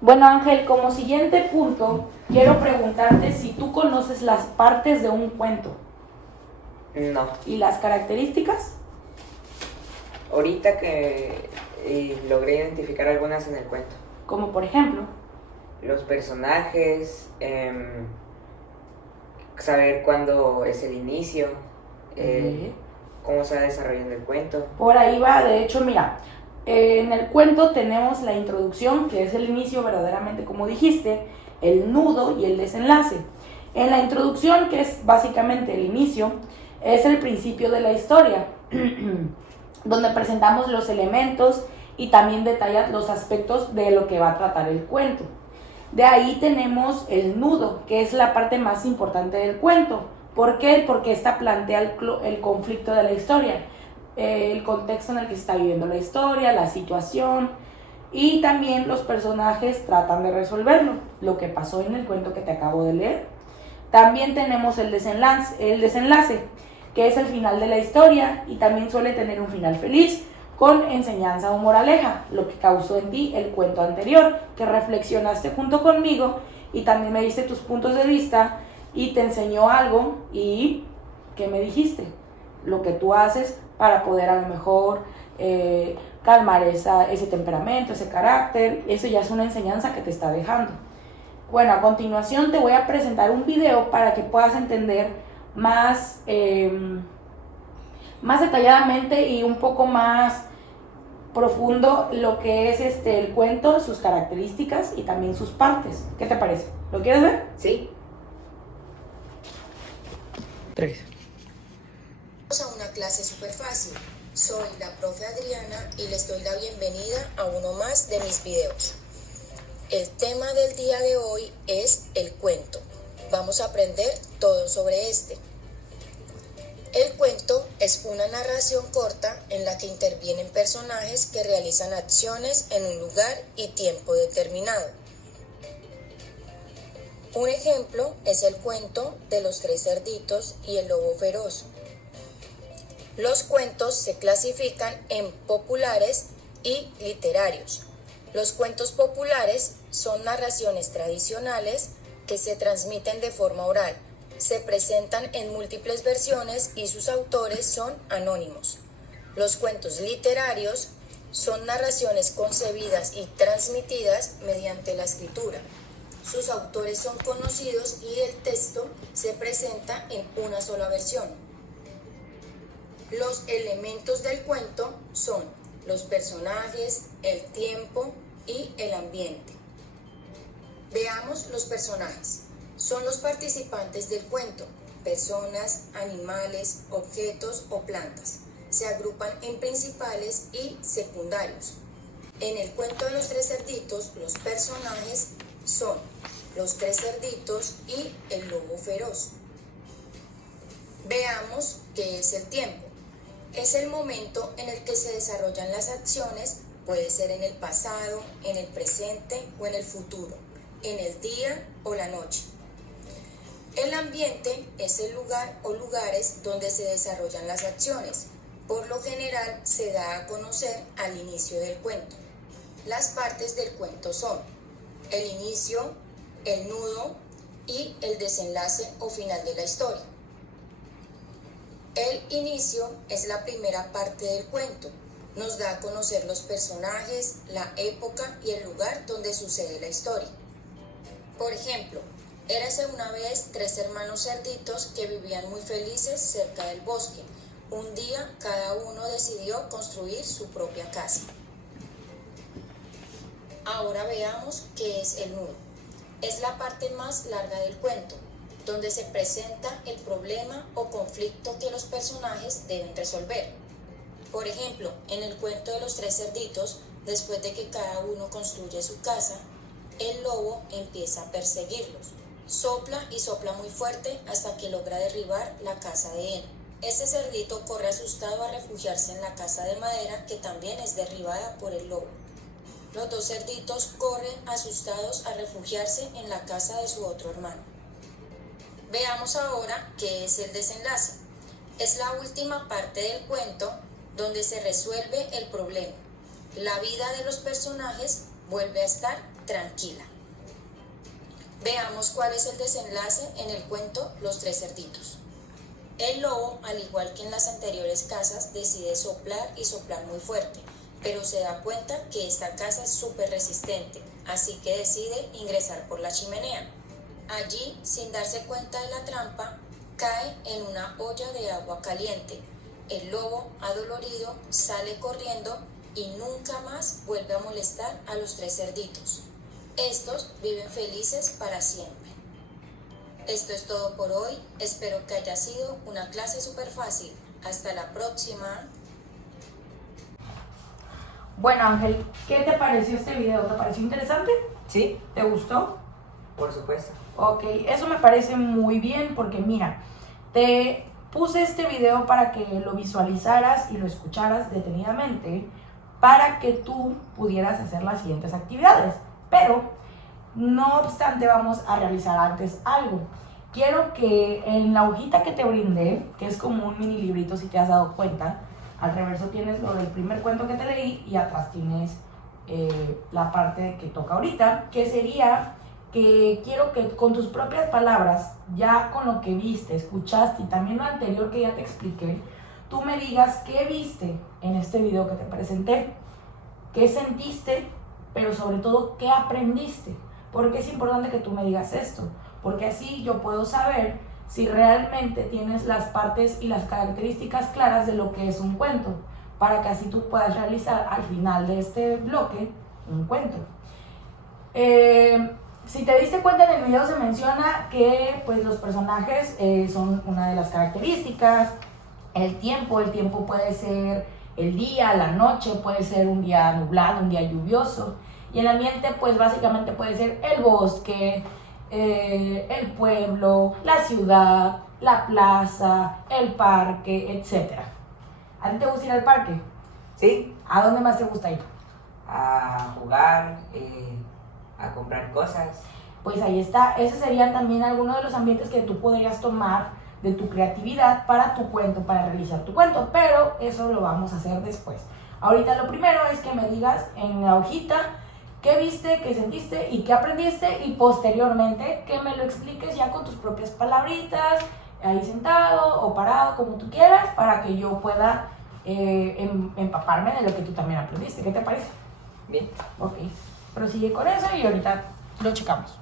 Bueno, Ángel, como siguiente punto, quiero preguntarte si tú conoces las partes de un cuento. No. ¿Y las características? Ahorita que logré identificar algunas en el cuento. Como por ejemplo. Los personajes, saber cuándo es el inicio, cómo se va desarrollando el cuento. Por ahí va, de hecho, mira, en el cuento tenemos la introducción, que es el inicio verdaderamente como dijiste, el nudo y el desenlace. En la introducción, que es básicamente el inicio, es el principio de la historia, donde presentamos los elementos y también detalla los aspectos de lo que va a tratar el cuento. De ahí tenemos el nudo, que es la parte más importante del cuento. ¿Por qué? Porque esta plantea el conflicto de la historia, el contexto en el que se está viviendo la historia, la situación, y también los personajes tratan de resolverlo, lo que pasó en el cuento que te acabo de leer. También tenemos el desenlace, que es el final de la historia y también suele tener un final feliz, con enseñanza o moraleja, lo que causó en ti el cuento anterior, que reflexionaste junto conmigo y también me diste tus puntos de vista y te enseñó algo. ¿Y qué me dijiste? Lo que tú haces para poder a lo mejor calmar ese temperamento, ese carácter. Eso ya es una enseñanza que te está dejando. Bueno, a continuación te voy a presentar un video para que puedas entender más detalladamente y un poco más profundo lo que es el cuento, sus características y también sus partes. ¿Qué te parece? ¿Lo quieres ver? Sí. 3. Vamos a una clase súper fácil. Soy la profe Adriana y les doy la bienvenida a uno más de mis videos. El tema del día de hoy es el cuento. Vamos a aprender todo sobre este. El cuento es una narración corta en la que intervienen personajes que realizan acciones en un lugar y tiempo determinado. Un ejemplo es el cuento de los 3 cerditos y el lobo feroz. Los cuentos se clasifican en populares y literarios. Los cuentos populares son narraciones tradicionales que se transmiten de forma oral. Se presentan en múltiples versiones y sus autores son anónimos. Los cuentos literarios son narraciones concebidas y transmitidas mediante la escritura. Sus autores son conocidos y el texto se presenta en una sola versión. Los elementos del cuento son los personajes, el tiempo y el ambiente. Veamos los personajes. Son los participantes del cuento, personas, animales, objetos o plantas. Se agrupan en principales y secundarios. En el cuento de los 3 cerditos, los personajes son los 3 cerditos y el lobo feroz. Veamos qué es el tiempo. Es el momento en el que se desarrollan las acciones, puede ser en el pasado, en el presente o en el futuro, en el día o la noche. El ambiente es el lugar o lugares donde se desarrollan las acciones. Por lo general se da a conocer al inicio del cuento. Las partes del cuento son el inicio, el nudo y el desenlace o final de la historia. El inicio es la primera parte del cuento. Nos da a conocer los personajes, la época y el lugar donde sucede la historia. Por ejemplo, érase una vez 3 hermanos cerditos que vivían muy felices cerca del bosque. Un día cada uno decidió construir su propia casa. Ahora veamos qué es el nudo. Es la parte más larga del cuento, donde se presenta el problema o conflicto que los personajes deben resolver. Por ejemplo, en el cuento de los 3 cerditos, después de que cada uno construye su casa, el lobo empieza a perseguirlos. Sopla y sopla muy fuerte hasta que logra derribar la casa de él. Este cerdito corre asustado a refugiarse en la casa de madera que también es derribada por el lobo. Los 2 cerditos corren asustados a refugiarse en la casa de su otro hermano. Veamos ahora qué es el desenlace. Es la última parte del cuento donde se resuelve el problema. La vida de los personajes vuelve a estar tranquila. Veamos cuál es el desenlace en el cuento Los tres cerditos. El lobo, al igual que en las anteriores casas, decide soplar y soplar muy fuerte, pero se da cuenta que esta casa es súper resistente, así que decide ingresar por la chimenea. Allí, sin darse cuenta de la trampa, cae en una olla de agua caliente. El lobo, adolorido, sale corriendo y nunca más vuelve a molestar a los tres cerditos. Estos viven felices para siempre. Esto es todo por hoy. Espero que haya sido una clase súper fácil. Hasta la próxima. Bueno, Ángel, ¿qué te pareció este video? ¿Te pareció interesante? ¿Sí? ¿Te gustó? Por supuesto. Ok, eso me parece muy bien porque mira, te puse este video para que lo visualizaras y lo escucharas detenidamente para que tú pudieras hacer las siguientes actividades. Pero, no obstante, vamos a realizar antes algo. Quiero que en la hojita que te brindé, que es como un mini librito si te has dado cuenta, al reverso tienes lo del primer cuento que te leí y atrás tienes la parte que toca ahorita, que sería que quiero que con tus propias palabras, ya con lo que viste, escuchaste y también lo anterior que ya te expliqué, tú me digas qué viste en este video que te presenté, qué sentiste, pero sobre todo qué aprendiste. Porque es importante que tú me digas esto, porque así yo puedo saber si realmente tienes las partes y las características claras de lo que es un cuento, para que así tú puedas realizar al final de este bloque un cuento. Si te diste cuenta, en el video se menciona que pues, los personajes son una de las características. El tiempo puede ser el día, la noche, puede ser un día nublado, un día lluvioso. Y el ambiente pues básicamente puede ser el bosque, el pueblo, la ciudad, la plaza, el parque, etc. ¿A ti te gusta ir al parque? ¿Sí? ¿A dónde más te gusta ir? A jugar, a comprar cosas. Pues ahí está, esos serían también algunos de los ambientes que tú podrías tomar de tu creatividad para tu cuento, para realizar tu cuento, pero eso lo vamos a hacer después. Ahorita lo primero es que me digas en la hojita qué viste, qué sentiste y qué aprendiste, y posteriormente que me lo expliques ya con tus propias palabritas, ahí sentado o parado, como tú quieras, para que yo pueda empaparme de lo que tú también aprendiste. ¿Qué te parece? Bien. Ok, prosigue con eso y ahorita lo checamos.